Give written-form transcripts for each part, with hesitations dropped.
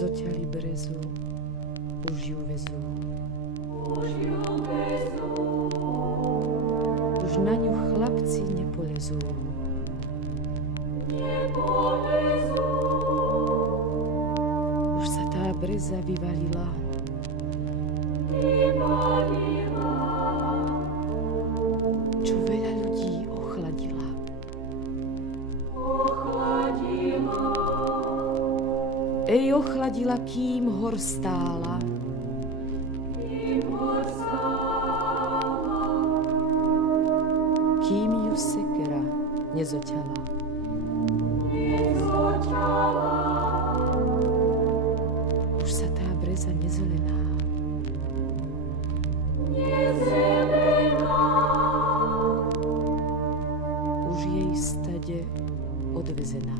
Zoťali brezu, už ju vezú. Už na ňu chlapci nepolezú. Už sa tá breza vyvalila. Čo veľa ľudí ochladila. Ej, ochladila, kým hor stála. Kým ju sekera nezoťala. Už sa tá breza nezelená. Už jej stade odvezená.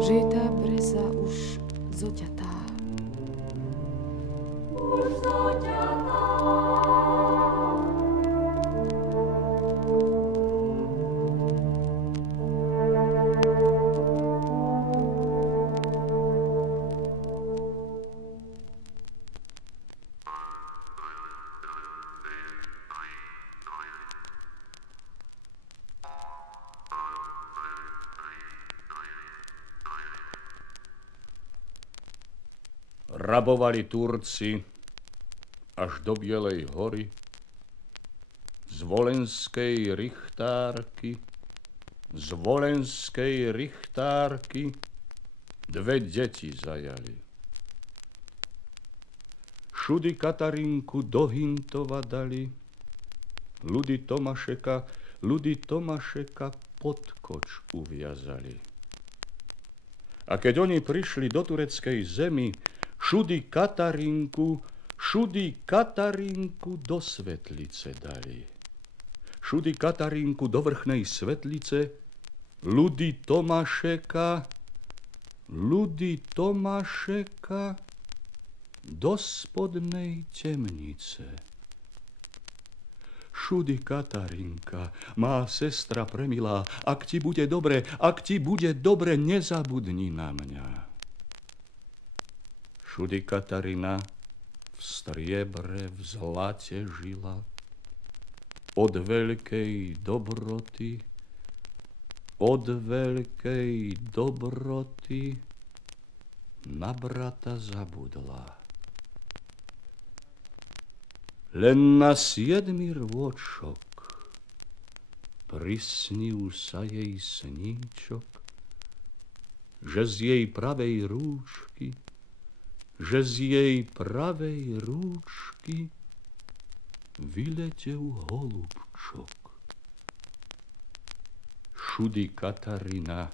Že je tá breza už zoťatá. Rabovali Turci až do Bielej hory, z volenskej richtárky dve deti zajali. Šudy Katarinku do Hintova dali, ľudy Tomašeka pod koč uviazali. A keď oni prišli do tureckej zemi, Šudy Katarinku do svetlice dali. Šudy Katarinku do vrchnej svetlice, ľudy Tomašeka do spodnej temnice. Šudy Katarinka, má sestra premilá, ak ti bude dobre, nezabudni na mňa. Šudy Katarina v striebre, v zlate žila, od veľkej dobroty na brata zabudla. Len na 7 rôčok prisnil sa jej sníčok, že z jej pravej rúčky vyletel holubčok. Šudy Katarina,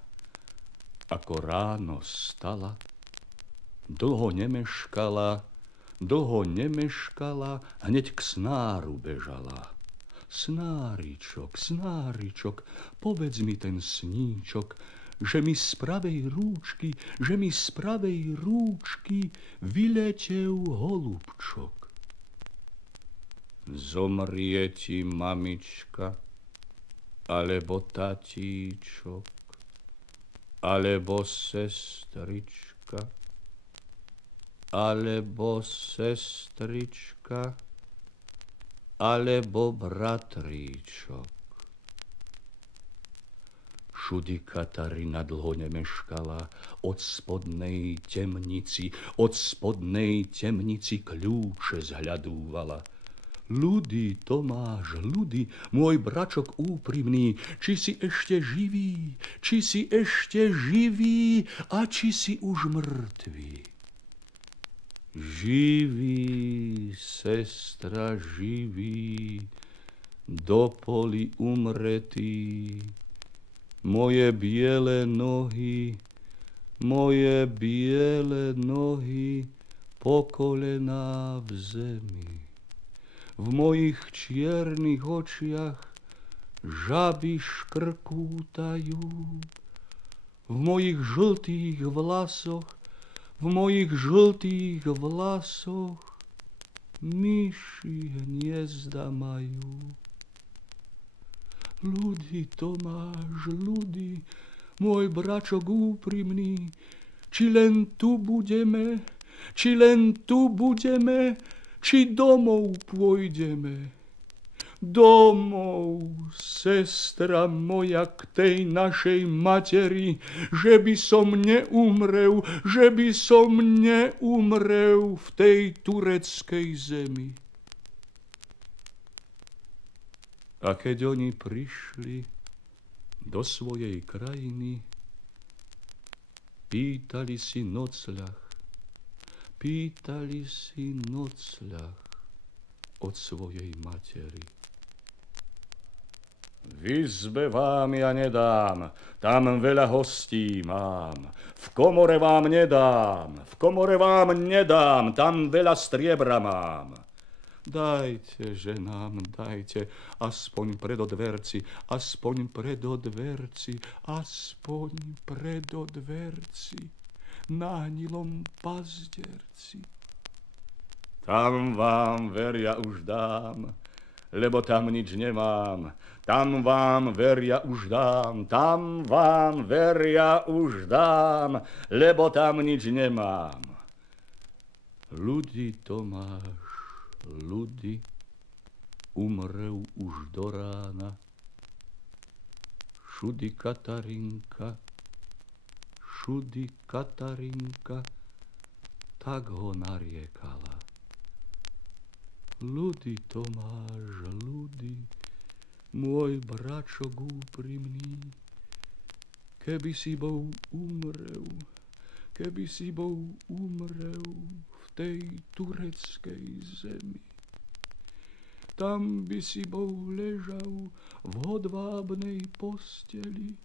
ako ráno stala, dlho nemeškala, hneď k snáru bežala. Snáričok, povedz mi ten sníčok, že mi z pravej rúčky vyletel holubčok. Zomrie ti mamička, alebo tatíčok, alebo sestrička, alebo bratríčok. Šudy Katarina dlho nemeškala, od spodnej temnici kľúče zhľadúvala. Ľudy, Tomáš, ľudy, môj bračok úprimný, či si ešte živý a či si už mŕtvý. Živý, sestra, živý, do poli umretý, moje biele nohy moje biele nohy po kolená v zemi. V mojich čiernych očiach žaby škrkútajú, v mojich žltých vlasoch, myši hniezda majú. Ľudí, Tomáš, ľudí, môj bračok úprimný, či len tu budeme, či domov pôjdeme. Domov, sestra moja, k tej našej materi, že by som neumrel v tej tureckej zemi. A keď oni prišli do svojej krajiny, pýtali si nocľah od svojej materi. V izbe vám ja nedám, tam veľa hostí mám. V komore vám nedám, tam veľa striebra mám. Dajte, ženám, dajte, aspoň predodverci, náhnilom pazderci. Tam vám veria už dám, lebo tam nič nemám. Tam vám veria už dám, lebo tam nič nemám. Ľudí, Tomáš, ľudí, umrel už do rána. Šudy Katarinka, tak ho nariekala. Ľudí, Tomáš, ľudí, môj bračok úprimný, keby si bol umrel v tej tureckej zemi. Tam by si bol ležal v hodvábnej posteli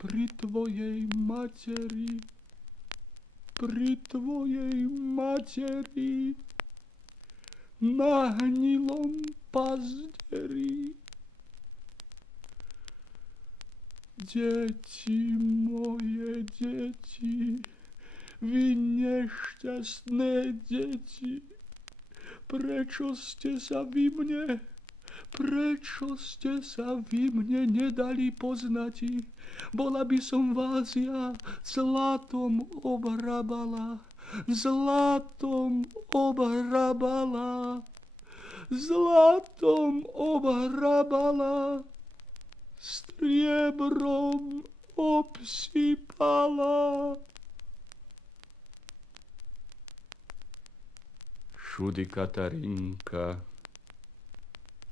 pri tvojej materi, na hnilom pazderi. Deti, moje deti, vy nešťastné deti, prečo ste sa vy mne nedali poznati? Bola by som vás ja zlatom obrabala, striebrom obsypala. Šudy Katarinka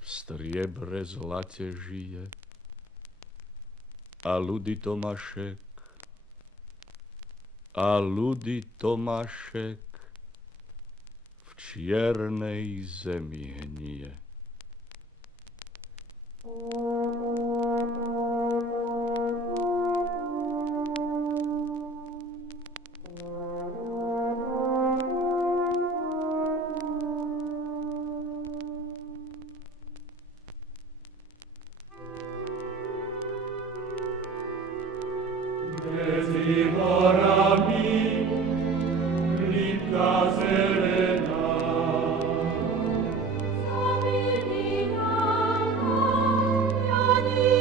v striebre zlate žije a ľudí Tomášek v čiernej zemi hnie. Ani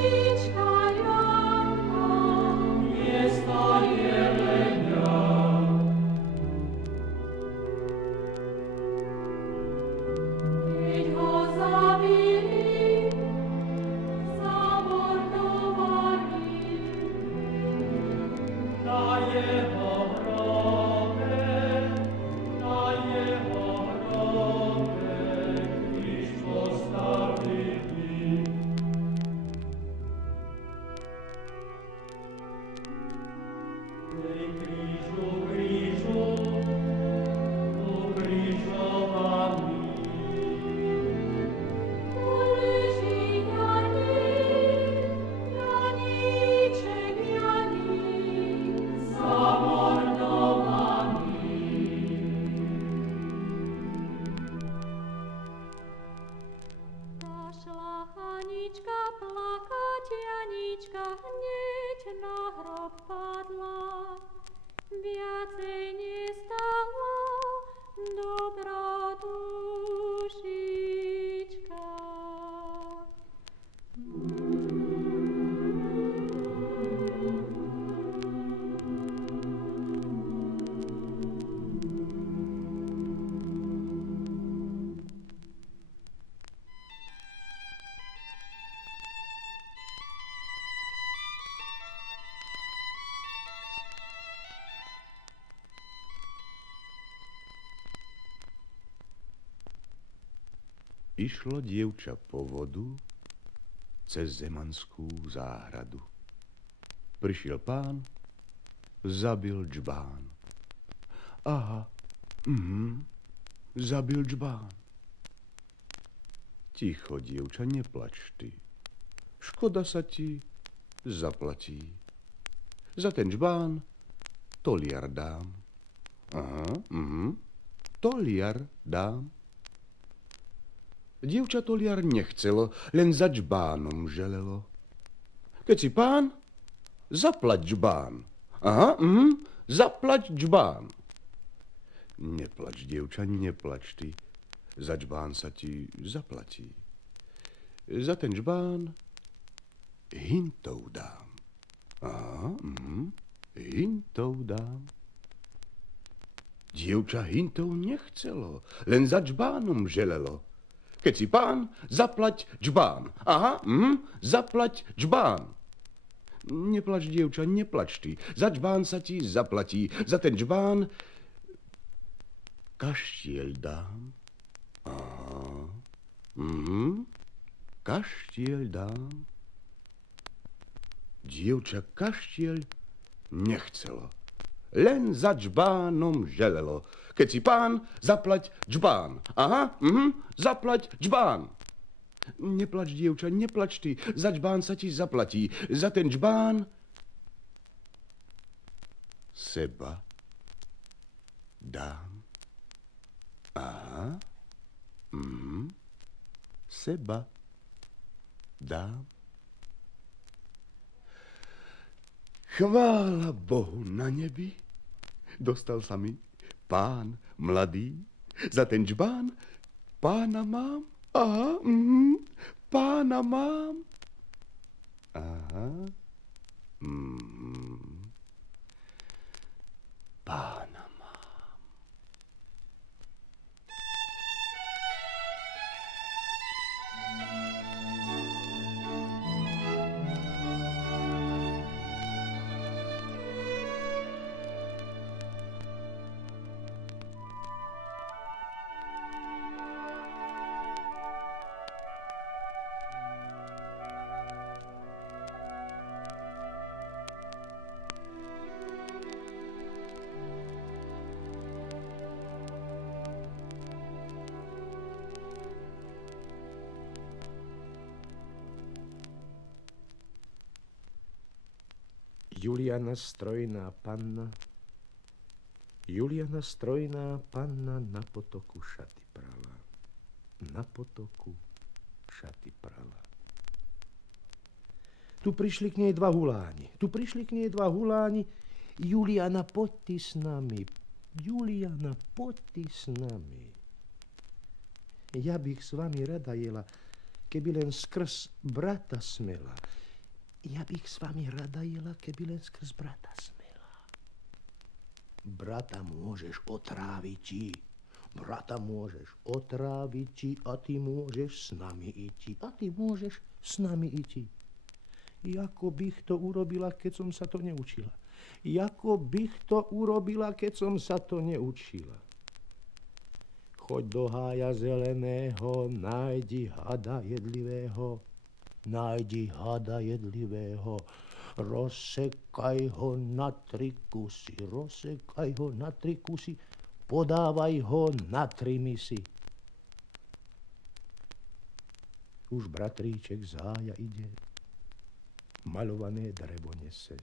Išlo dievča po vodu cez zemanskú záhradu. Prišiel pán, zabil džbán. Aha, zabil džbán. Ticho, dievča, neplač ty. Škoda sa ti zaplatí. Za ten džbán toliar dám. Aha, toliar dám. Dievča toliar nechcelo, len za džbánom želelo. Keď si pán, zaplať džbán. Aha, zaplať džbán. Neplač, dievča, neplač ty. Za džbán sa ti zaplatí. Za ten džbán hintov dám. Aha, hintov dám. Dievča hintov nechcelo, len za džbánom želelo. Keď si pán, zaplať džbán. Aha, zaplať džbán. Neplač, dievča, neplač ty. Za džbán sa ti zaplatí. Za ten džbán kaštieľ dám. Aha, kaštieľ dám. Dievča kaštieľ nechcelo, len za džbánom želelo. Keď si pán, zaplať džbán. Aha, zaplať džbán. Neplač, dievča, neplač ty, za džbán sa ti zaplatí. Za ten džbán seba dám. Aha, seba dám. Chvála Bohu na nebi, dostal sa mi pán mladý. Za ten džbán pána mám. Aha, pána mám. Aha, pána mám. Juliana strojná panna, Juliana strojná panna na potoku šaty prala. Na potoku šaty prala. Tu prišli k nej dva huláni. Juliana, poď ty s nami. Juliana, poď ty s nami. Ja bych s vami rada jela, keby len skrz brata smela. Ja bych s vami rada jela, keby len skrz brata smela. Brata môžeš otráviť, a ty môžeš s nami íti. Jako bych to urobila, keď som sa to neučila. Choď do hája zeleného, nájdi hada jedlivého. Rozsekaj ho na 3 kusy, podávaj ho na 3 misy. Už bratríček z hája ide, maľované drevo nese.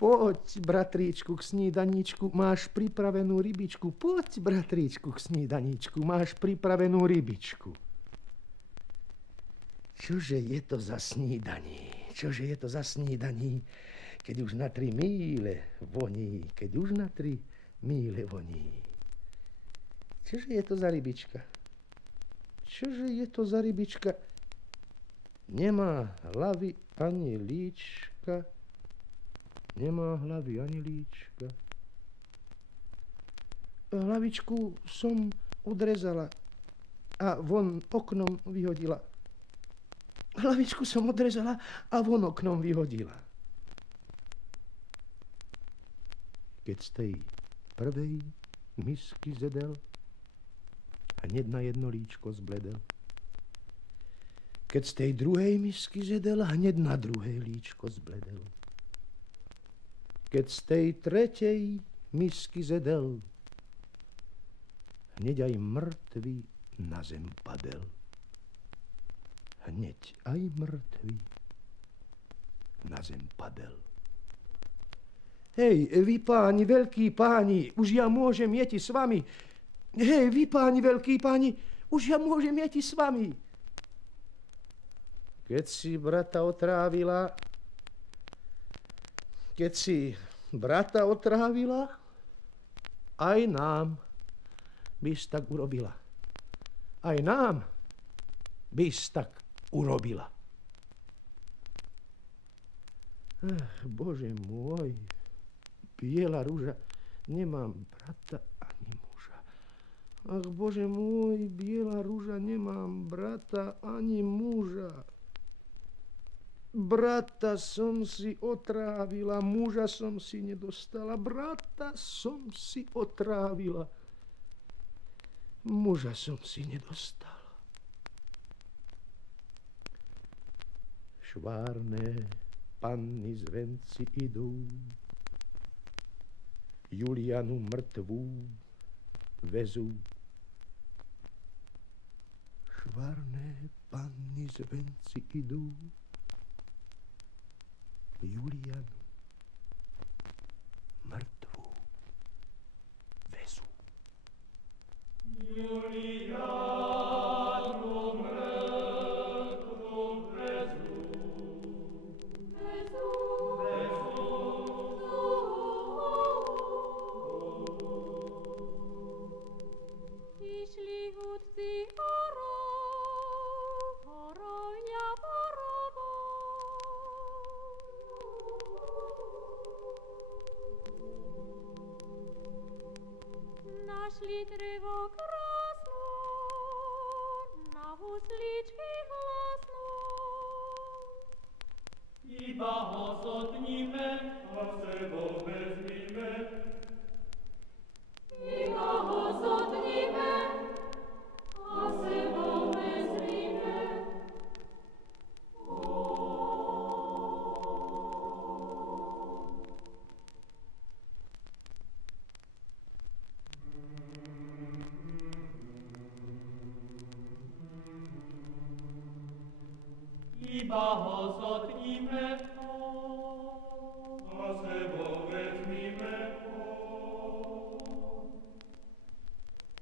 Poď, bratríčku, k snídaníčku, máš pripravenú rybičku. Čože je to za snídaní? Keď už na 3 míle voní. Čože je to za rybička? Nemá hlavy ani líčka. Hlavičku som odrezala a von oknom vyhodila. Keď z tej prvej misky zedel a hneď na jedno líčko zbledel. Keď z tej druhej misky zjedel, hneď na druhé líčko zbledel. Keď z tej tretej misky zjedel, hneď aj mŕtvý na zem padel. Hneď aj mŕtvý na zem padel. Hej, vy páni, veľkí páni, už ja môžem jeti s vami. Hej, vy páni, veľkí páni, už ja môžem jeti s vami. Keď si brata otrávila, aj nám by si tak urobila. Aj nám by si tak urobila. Bože môj, biela rúža, nemám brata ani muža. Ach, Bože môj, biela rúža, nemám brata ani muža. Brata som si otrávila, muža som si nedostala. Brata som si otrávila, muža som si nedostala. Švárne panny z venci idú, Julianu mŕtvú vezú. Švárne panny z venci idú, Julianu mŕtvú vezú. Julianu mŕtvú vezú. Išli hudci horou Javorovou. Našli drevo krásno, na husličky hlasno. Iba ho zotníme, a sebou vezmíme. Iba ho zotníme, a sebou vezmíme. Iba ho zotníme, a sebou vezmíme.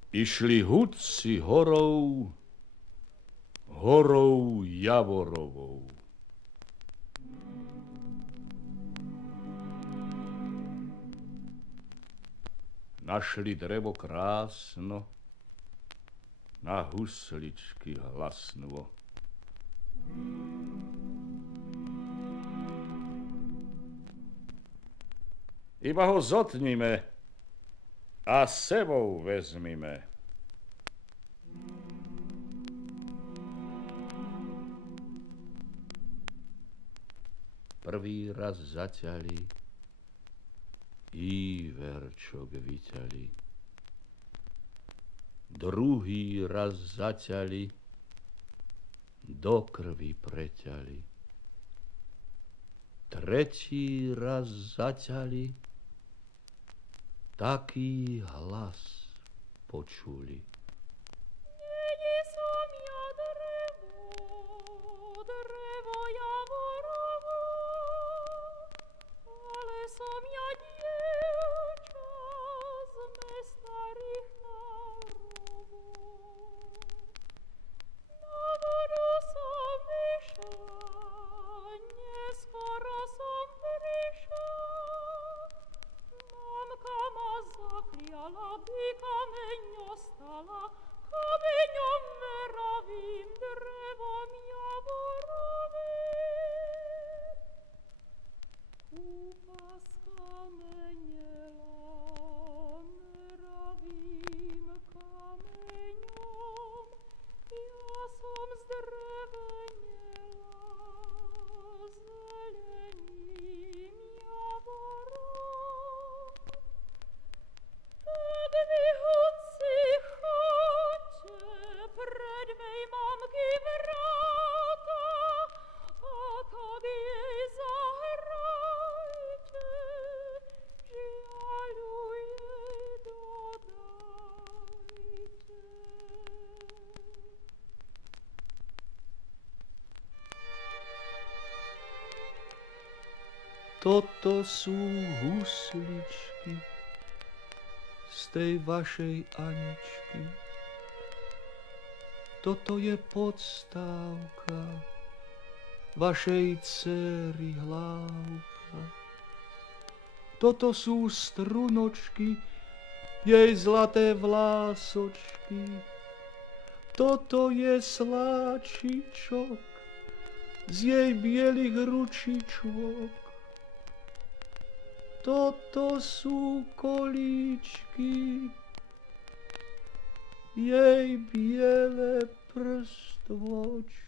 Išli hudci horou Javorovou. Našli drevo krásno, na husličky hlasno. Iba ho zotníme a sebou vezmime. Prvý raz zaťali, íverčok vyťali. Druhý raz zaťali, do krvi preťali. Tretí raz zaťali, taký hlas počuli. Nie som ja drevo Javorovo, ale som ja dievča z mesta Richárovo. Na vodu som vyšla, neskoro som prišla. Mamka ma zakliala, by kameň ostala, kameňom meravým, drevom Javorovým. Kúpa skamenela meravým kameňom, ja som zdrevenela zeleným Javorom. Tak vy hudci Toto sú husličky z tej vašej Aničky. Toto je podstávka vašej dcery hlávka. Toto sú strunočky, jej zlaté vlásočky. Toto je sláčičok z jej bielých ručičok. Toto sú kolíčky, jej biele prstvočky.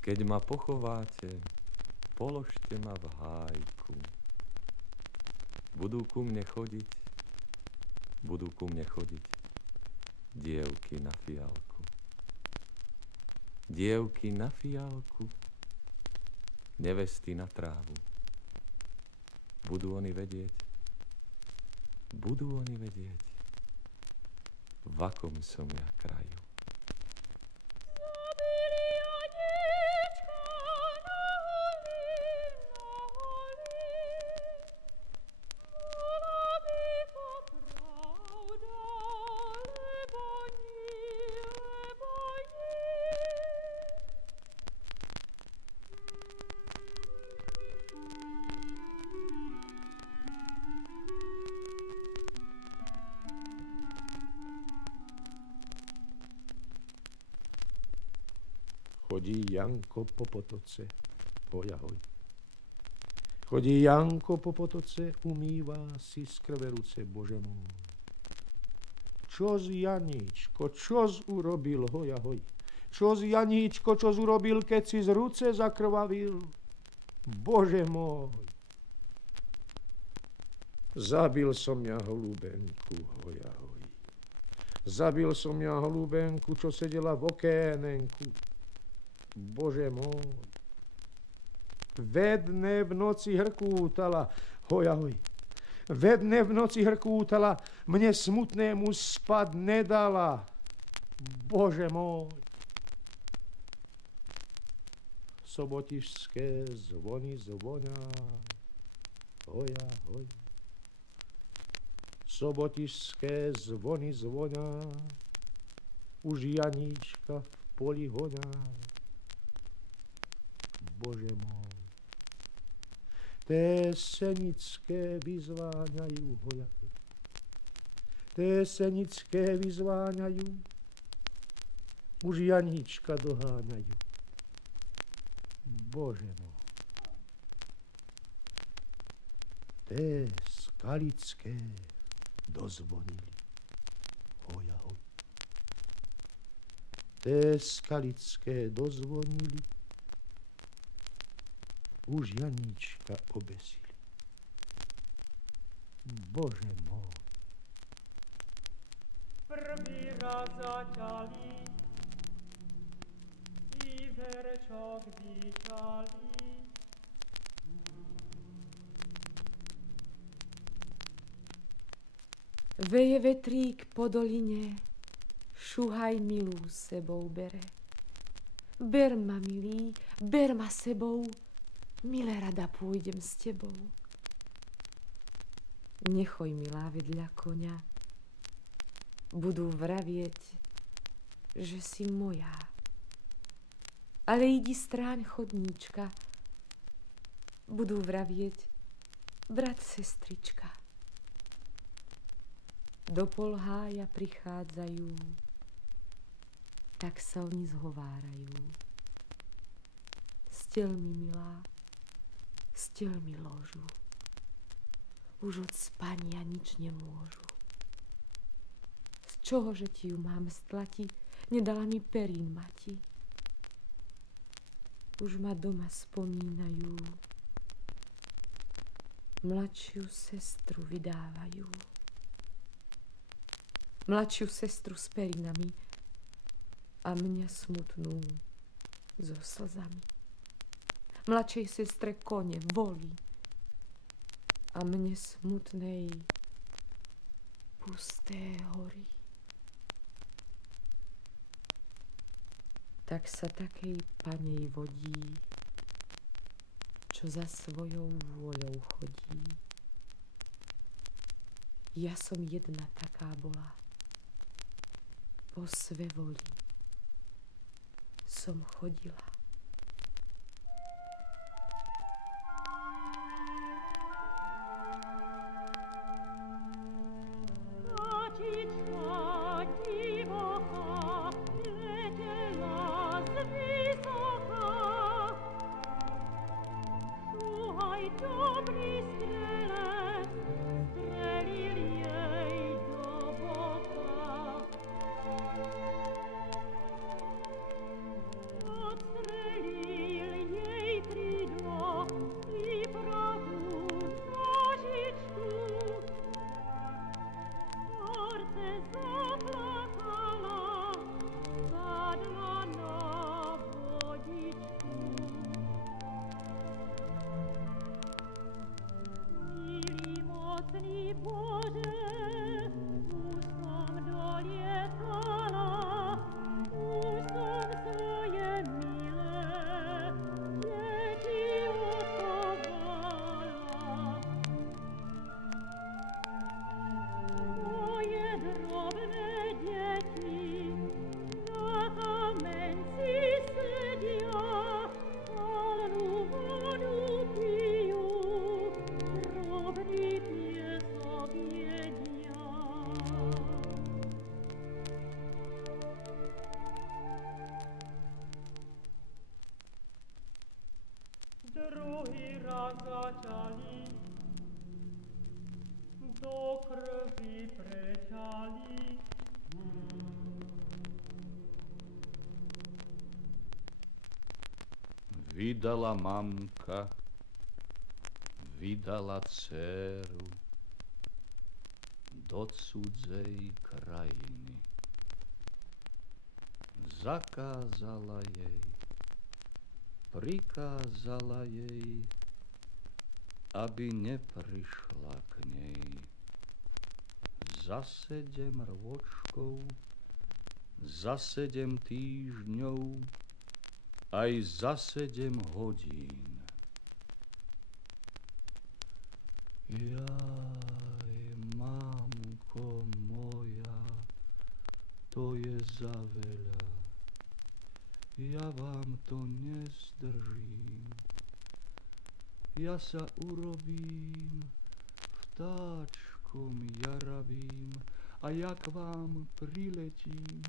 Keď ma pochováte, položte ma v hájku. Budú ku mne chodiť dievky na fialku. Dievky na fialku, nevesty na trávu. Budú oni vedieť, v akom som ja kraju. Chodí Janko po potoce, hoj ahoj. Chodí Janko po potoce, umývá si z krve ruce, Bože môj. Čoz Janíčko, čoz urobil, hoj ahoj. Čoz Janíčko, čoz urobil, keď si z ruce zakrvavil, Bože môj. Zabil som ja holúbenku, hoj ahoj. Zabil som ja holúbenku, čo sedela v okénenku, Bože môj. Ve dne v noci hrkútala, hoj ahoj. Ve dne v noci hrkútala, mne smutnému spad nedala, Bože môj. Sobotišské zvony zvonia, hoj ahoj. Sobotišské zvony zvonia, už Janíčka v poli hoňa, Bože môj. Té senické vyzváňajú, hoj ahoj. Té senické vyzváňajú, už Janíčka doháňajú, Bože môj. Té skalické dozvonili, hoj ahoj. Té skalické dozvonili, už Janíčka obesili, Bože môj. Prvý raz zaťali i verčok vyťali. Veje vetrík po doline, šuhaj milú sebou bere. Ber ma, milý, ber ma sebou, milé rada pôjdem s tebou. Nechoj, milá, vedľa koňa, budú vravieť, že si moja. Ale idi stráň chodníčka, budú vravieť, brat, sestrička. Do polhája prichádzajú, tak sa oni zhovárajú. Stel mi, milá, stel mi ložu, už od spania nič nemôžu. Z čohože ti ju mám stlati, nedala mi perín mati. Už ma doma spomínajú, mladšiu sestru vydávajú. Mladšiu sestru s perinami a mňa smutnú so slzami. Mladšej sestre kone, voly a mne smutnej pusté hory. Tak sa takej panej vodí, čo za svojou vôľou chodí. Ja som jedna taká bola, po svevoli som chodila. Tatička divoká letela z vysoka. Słuchaj, dobrý strelec strelil jej do boka. Odstrelil jej krídlo i pravú nožičku. Horce zaplakala, sadla na vodičku. Milý mocný Bože, už som dolietala, už som svoje milé deti uchovala. Moje drobné deti na kamenci sedia, kalnú vodu pijú, drobný piesok jedia. Druhý raz zaťali, do krvi preťali. Vydala mamka, vydala dceru do cudzej krajiny. Zakázala jej, prikázala jej, aby neprišla k nej. Za 7 rôčkov, za 7 týždňov, aj za 7 hodín. Jaj, mamko moja, to je za veľa. Ja vám to nezdržím. Ja sa urobím vtáčkom jaravým a ja k vám priletím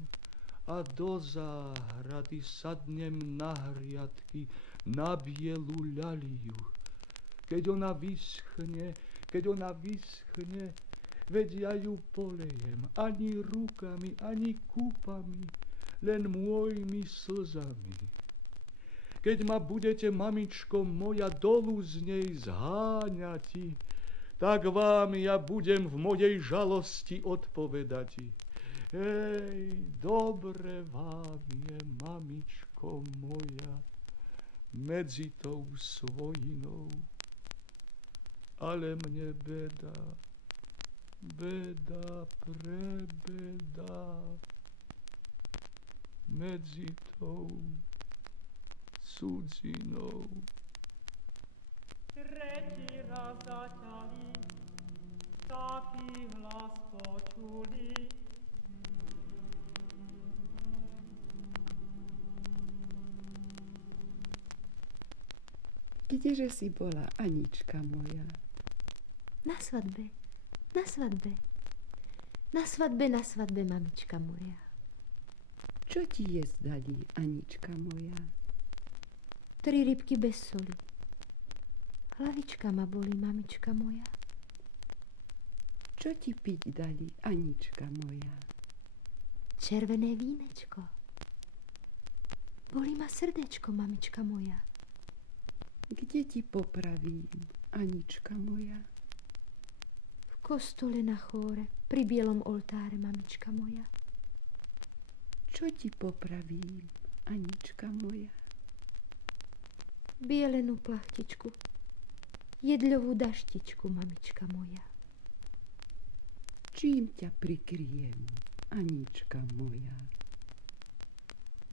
a do záhrady sadnem na hriadky na bielu ľaliu. Keď ona vyschne, veď ja ju polejem ani rukami, ani kúpami, len môjmi slzami. Keď ma budete, mamičko moja, dolu z nej zháňati, tak vám ja budem v mojej žalosti odpovedati. Hej, dobre vám je, mamičko moja, medzi tou svojinou, ale mne beda, beda, prebeda, medzi tou cudzinou. Tretí raz zaťali, taký hlas počuli. Kdeže si bola, Anička moja? Na svadbe, na svadbe. Na svadbe, na svadbe, mamička moja. Čo ti jezdali, Anička moja? 3 rybky bez soli. Hlavička ma bolí, mamička moja. Čo ti piť dali, Anička moja? Červené vínečko. Bolí ma srdečko, mamička moja. Kde ti popravím, Anička moja? V kostole na chóre, pri bielom oltáre, mamička moja. Čo ti popravím, Anička moja? Bielenú plachtičku, jedľovú daštičku, mamička moja. Čím ťa prikryjem, Anička moja?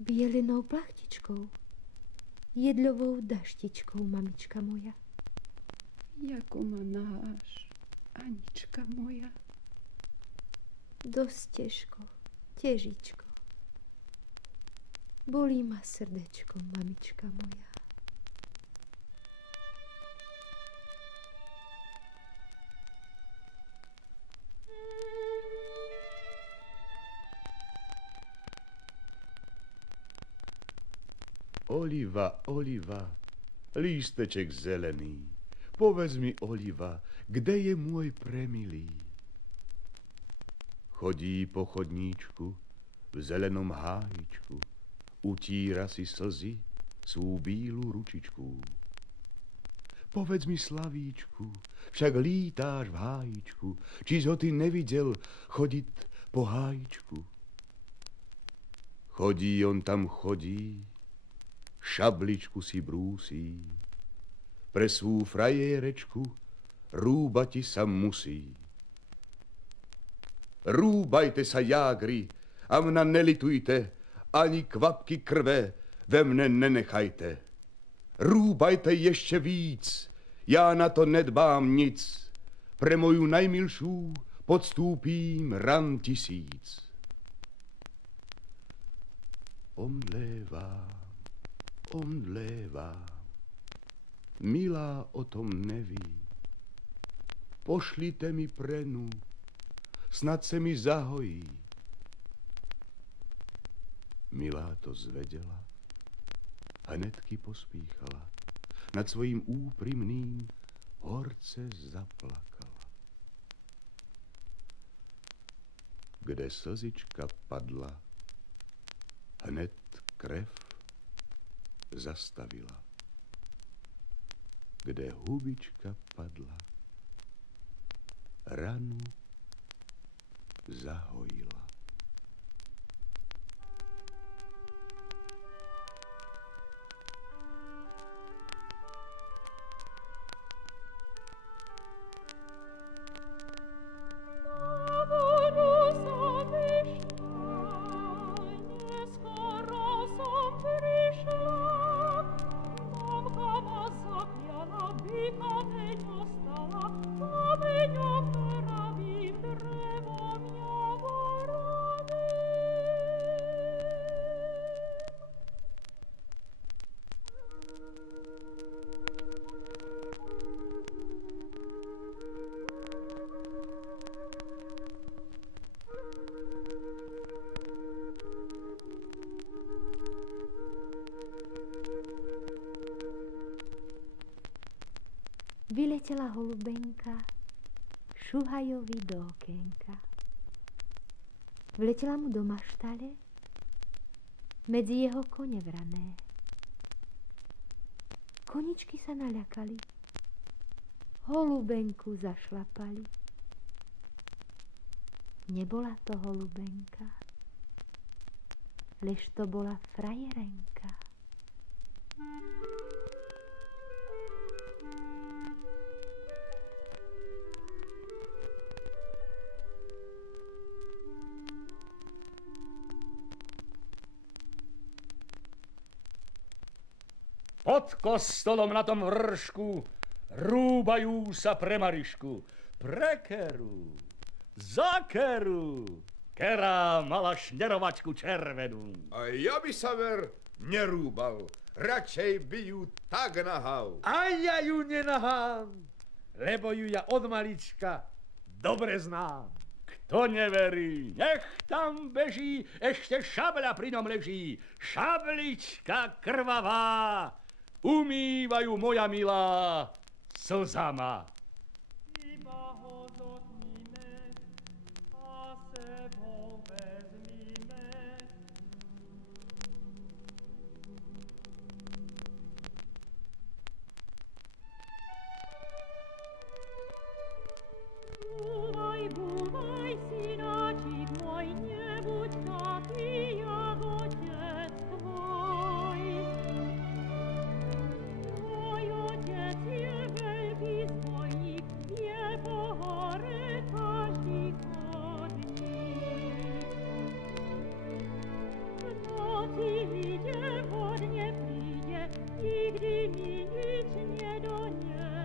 Bielenou plachtičkou, jedľovou daštičkou, mamička moja. Jako ma náš, Anička moja? Dosť težko, težičko. Bolí ma srdečko, mamička moja. Oliva, Oliva, lísteček zelený, povedz mi, Oliva, kde je môj premilý? Chodí po chodníčku v zelenom hájičku, utíra si slzy svú bílu ručičku. Povedz mi, Slavíčku, však lítáš v hájičku, či ho ty nevidel chodit po hájičku? Chodí, on tam chodí, šabličku si brúsí, pre svú frajérečku rúbati sa musí. Rúbajte sa, jágri, a mna nelitujte, ani kvapky krve ve mne nenechajte. Rúbajte ještě víc, já na to nedbám nic, pre moju najmilšou podstúpím ran 1000. Omdlévám, milá o tom neví. Pošlite mi prenu, snad se mi zahojí. Milá to zvedela, hnedky pospíchala, nad svojím úprimným horce zaplakala. Kde slzička padla, hned krev zastavila. Kde hubička padla, ranu zahojila. Vyletela holubenka Šuhajovi do okienka. Vletela mu do maštale medzi jeho kone vrané. Koničky sa naľakali, holubenku zašlapali. Nebola to holubenka, lež to bola frajerenka. Pod kostolom na tom vršku rúbajú sa pre Marišku. Pre keru, za keru, kera mala šnerovačku červenú. A ja by sa ver nerúbal, radšej by ju tak nahal. A ja ju nenahám, lebo ju ja od malička dobre znám. Kto neverí, nech tam beží, ešte šabľa pri ňom leží. Šablička krvavá, umývajú moja milá slzama. Iba ho zotníme a sebou vezmíme. Búvaj, synáčik môj, nebuď taký, jak otec tvoj. Tvoj otec je veľký zbojník, je po hore každý chodník. V noci ide, vodne príde, nikdy mi nič nedonesie.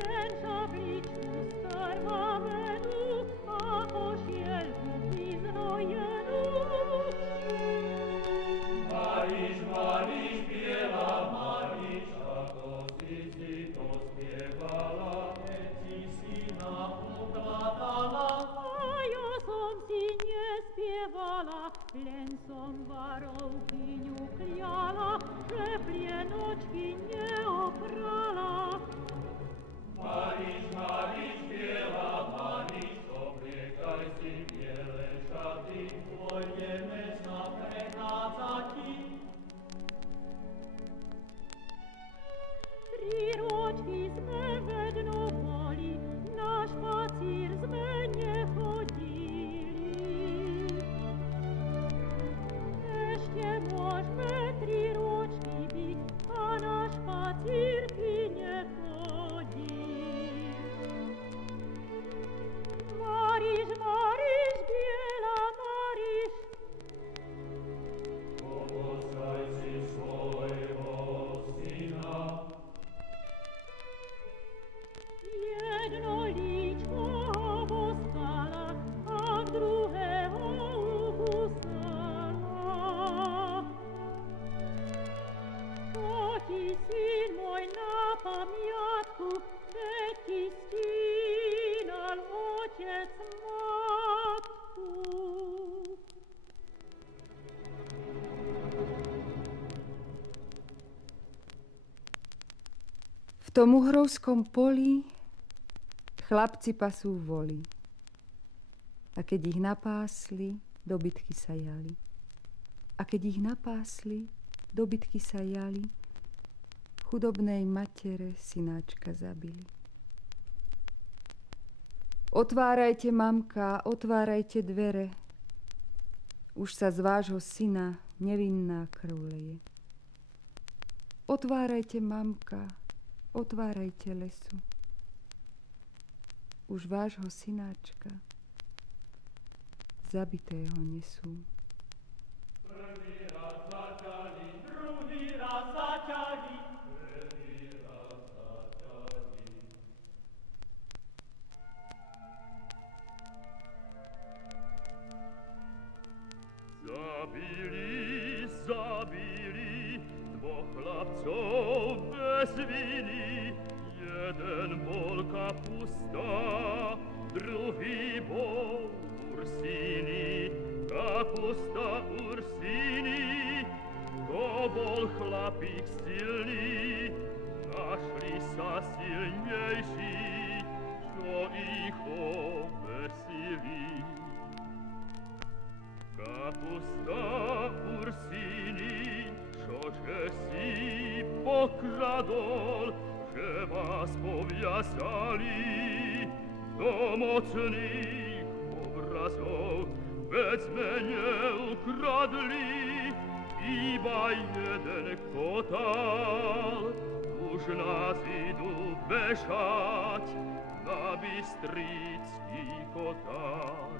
Len šabličku skrvavenú a košielku vyznojenú. Mariš, Mariš, biela Mariš, ako si to spievala, keď si syna ukladala. A ja som si nespievala, len som varovkyňu kliala, že plienočky neoprala. Mariš, Mariš, biela Mariš, obliekaj si biele šaty, pôjdeme na prechádzati. 3 ročky sme vedno boli, na špacír sme nechodili. Ešte môžeme 3 ročky byť a na špacírky nechodí. Mariš, Mariš, biela Mariš, poboskaj si svojho syna. Jedno líčko oboskala a v druhého ukusala. To ti, syn môj, na pamiatku, veď ti stínal otec matku. V tom uhrovskom poli chlapci pasú voli. A keď ich napásli, dobytky sa jali. A keď ich napásli, dobytky sa jali, chudobnej matere synáčka zabili. Otvárajte, mamka, otvárajte dvere. Už sa z vášho syna nevinná krv leje. Otvárajte, mamka, otvárajte lesu. Už vášho synáčka zabitého nesú. Prvý raz zaťali, druhý raz zaťali, tretí raz zaťali. Zabili 2 chlapcov bez viny, jeden bol kapusta, druhý bol Ursini. Kapusta Ursini, to bol chlapík silný, našli sa silnejší, čo ich obesili. Kapusta Ursini, čože si pokradol, že vás poviazali do mocných obrazov, veď sme neukradli iba jeden kotál. Už nás idú bežať na Bystrický kotár.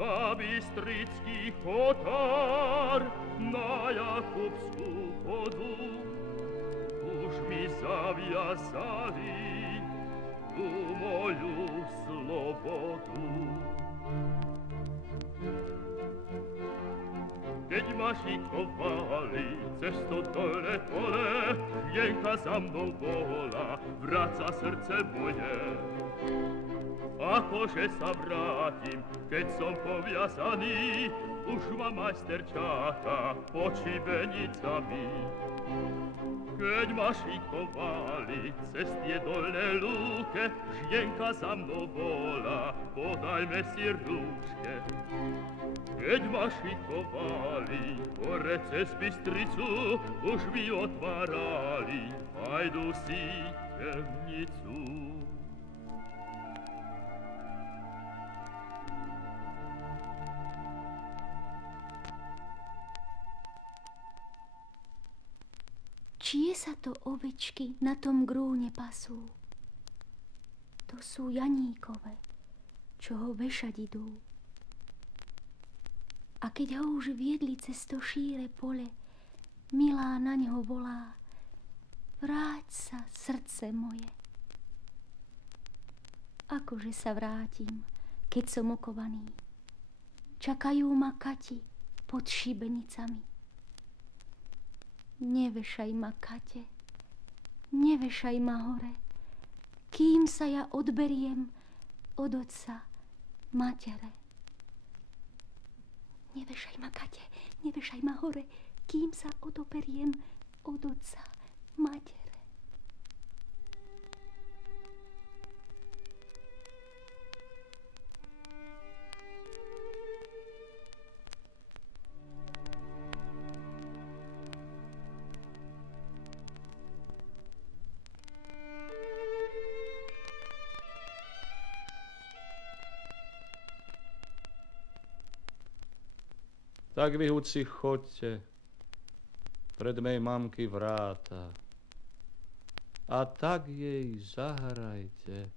Na Bystrický kotár, na Jakubskú chodu, už mi zaviazali tú moju slobodu. Keď ma šikovali cez to dole pole, Jenka za mnou bola, vraca srdce moje. Akože sa vrátim, keď som poviazaný, už ma majster čaká pod šibenicami. Keď ma šikovali cez tie dolné lúke, Žienka za mnou bola, podajme si rúške. Keď ma šikovali hore cez Bystricu, už mi otvárali Hajdu si temnicu. Čie sa to ovečky na tom grúne pasú? To sú Janíkove, čo ho vešať idú. A keď ho už viedli cez to šíre pole, milá na ňo volá: vráť sa, srdce moje. Akože sa vrátim, keď som okovaný? Čakajú ma Kati pod šibenicami. Nevešaj ma, Kate, nevešaj ma hore, kým sa ja odberiem od otca, matere. Nevešaj ma, Kate, nevešaj ma hore, kým sa odoberiem od otca, matere. Tak vy, huci, choďte pred mej mamky vráta a tak jej zahrajte,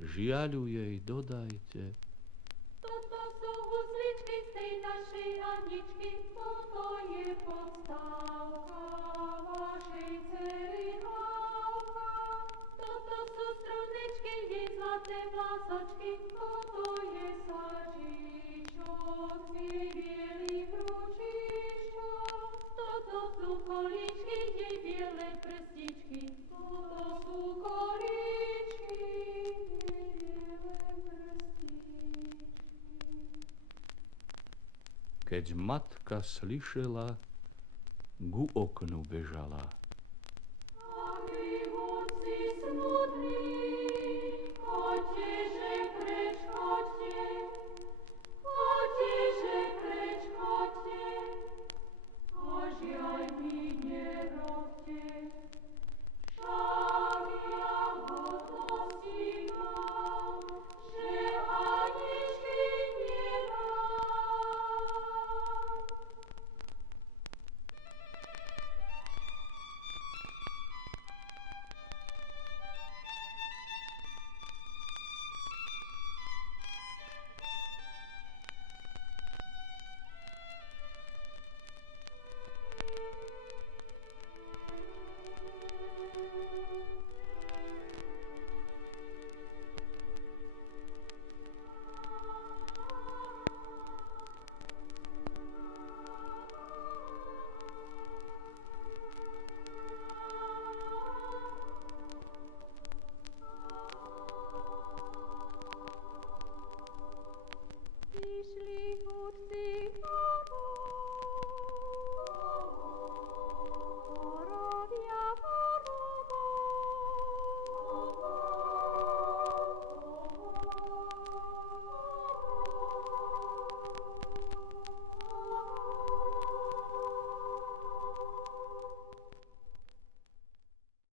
žiaľu jej dodajte. Toto sú husličky z tej našej Aničky, toto je podstávka vašej dcery Hávka. Toto sú strunečky, jej zlaté vlásočky, toto je sažičok z jej bielých ručičkov. Toto sú kolíčky, jej biele prstičky, toto sú kolíčky, jej biele prstičky. Keď matka slyšela, ku oknu bežala. Ak vy, huci, smutní,